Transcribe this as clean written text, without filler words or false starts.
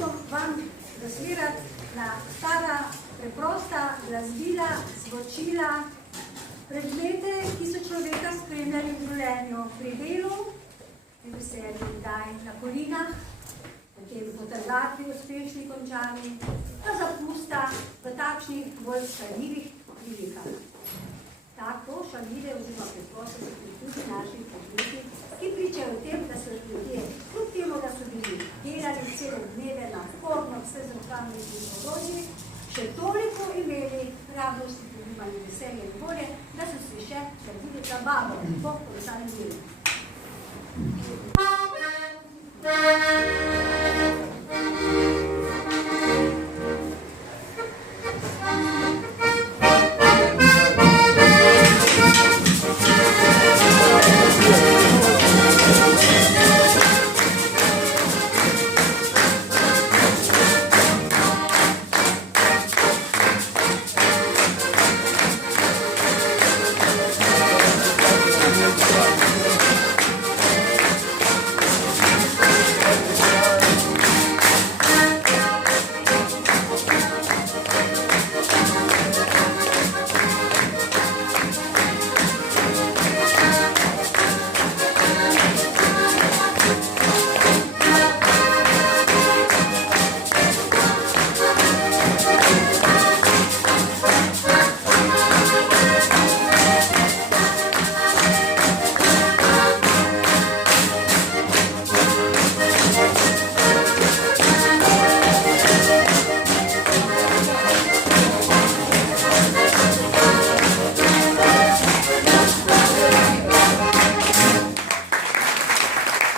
Hočem vam zasvirati na stara, preprosta glasbila, zvočila, predmete, ki so človeka spremljali v življenju pri delu, pri veselju kdaj na kolinah, potem v trgatvi uspešni končani, pa zapusta v takšnih bolj šaljivih prilikah. Tako šaljive oziroma preprosto so tudi naših predmeti, ki pričajo o tem, da so ljudje, kljub temu, da so bili delali cele dneve naporno, vse z rokami in orodji, še toliko imeli radosti, prebivali veselje in volje, da so si še naredili zabavo po končanem delu.